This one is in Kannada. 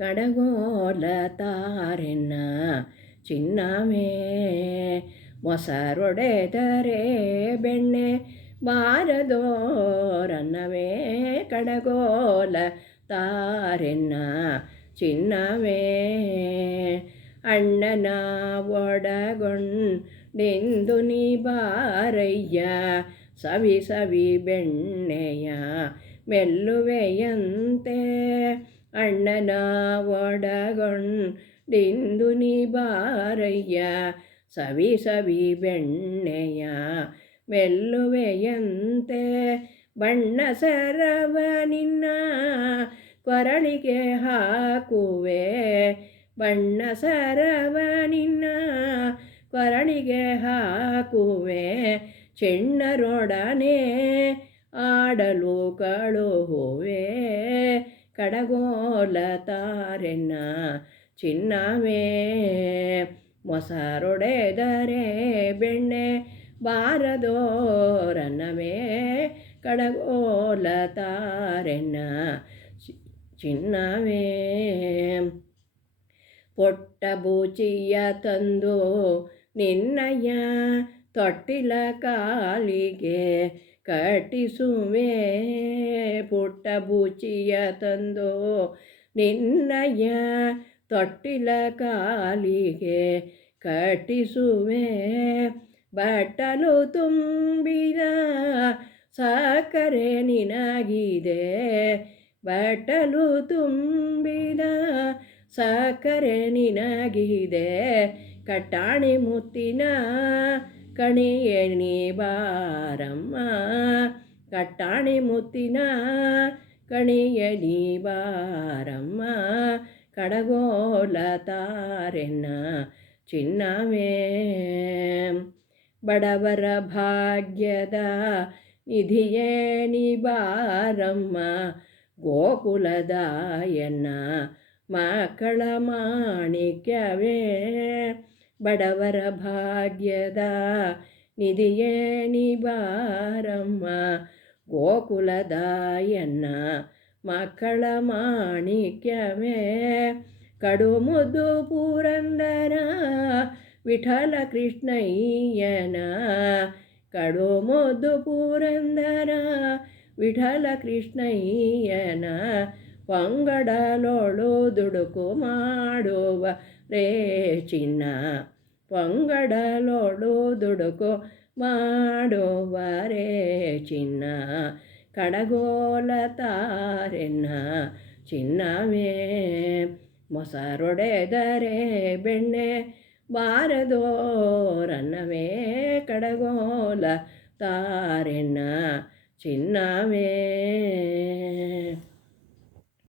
ಕಡಗೋಲ ತಾರೆನ್ನ ಚಿನ್ನವೇ ಮೊಸರೊಡೆದರೆ ಬೆಣ್ಣೆ ಬಾರದೋ ರನ್ನವೇ ಕಡಗೋಲ ತಾರೆನ್ನ ಚಿನ್ನವೇ ಅಣ್ಣನ ಒಡಗೊಂಡೆಂದು ನೀ ಬಾರಯ್ಯ ಸವಿ ಸವಿ ಬೆಣ್ಣೆಯ ಮೆಲ್ಲುವೆಯಂತೆ ಅಣ್ಣನ ಒಡಗೊಂಡೆಂದು ನೀ ಬಾರಯ್ಯ ಸವಿ ಸವಿ ಬೆಣ್ಣೆಯ ಮೆಲ್ಲುವೆಯಂತೆ ಬಣ್ಣ ಸರವ ನಿನ್ನ ಕೊರಳಿಗೆ ಹಾಕುವೆ ಬಣ್ಣ ಸರವ ನಿನ್ನ ಕೊರಳಿಗೆ ಹಾಕುವೆ ಚೆಣ್ಣರೊಡನೆ ಆಡಲು ಕಳುಹುವೆ ಕಡಗೋಲ ತಾರೆನ್ನ ಚಿನ್ನವೇ ಮೊಸರೊಡೆದರೆ ಬೆಣ್ಣೆ ಬಾರದೋ ರನ್ನವೇ ಕಡಗೋಲ ತಾರೆನ್ನ ಚಿನ್ನವೇ ಪೊಟ್ಟ ಬೂಚಿಯ ತಂದು ನಿನ್ನಯ್ಯ ತೊಟ್ಟಿಲ ಕಾಲಿಗೆ ಕಟ್ಟಿಸುವೆ ಪುಟ್ಟ ಬೂಚಿಯ ತಂದು ನಿನ್ನಯ್ಯ ತೊಟ್ಟಿಲ ಕಾಲಿಗೆ ಕಟ್ಟಿಸುವೆ ಬಟ್ಟಲು ತುಂಬಿದ ಸಕ್ಕರೆ ನಿನಗಿದೆ ಬಟ್ಟಲು ತುಂಬಿದ ಸಕ್ಕರೆ ನಿನಗಿದೆ ಕಟ್ಟಾಣಿ ಮುತ್ತಿನ ಕಣಿಯಣಿ ಬಾರಮ್ಮ ಕಟ್ಟಾಣಿ ಮುತ್ತಿನ ಕಣಿಯಣಿ ಬಾರಮ್ಮ ಕಡಗೋಲ ತಾರೆನ್ನ ಚಿನ್ನವೇ ಬಡವರ ಭಾಗ್ಯದ ನಿಧಿಯೇ ನೀ ಬಾರಮ್ಮ ಗೋಕುಲದಾಯನ್ನ ಮಕ್ಕಳ ಮಾಣಿಕ್ಯವೇ ಬಡವರ ಭಾಗ್ಯದ ನಿಧಿಯೇ ನೀ ಬಾರಮ್ಮ ಗೋಕುಲದಾಯನ್ನ ಮಕ್ಕಳ ಮಾಣಿಕ್ಯವೇ ಕಡು ಮುದ್ದು ಪುರಂದರ ವಿಠಲ ಕೃಷ್ಣಯ್ಯನ ಕಡು ಮುದ್ದು ಪುರಂದರ ವಿಠಲ ಕೃಷ್ಣಯ್ಯನ ಪಂಗಡಲೋಳು ದುಡುಕು ಮಾಡುವ ರೇ ಚಿನ್ನ ಪಂಗಡಲೋಳು ದುಡುಕು ಮಾಡುವ ರೇ ಚಿನ್ನ ಕಡಗೋಲ ತಾರೆನ್ನ ಚಿನ್ನವೇ ಮೊಸರೊಡೆದರೆ ಬೆಣ್ಣೆ ಬಾರದೋ ರನ್ನವೇ ಕಡಗೋಲ ತಾರೆನ್ನ ಚಿನ್ನವೇ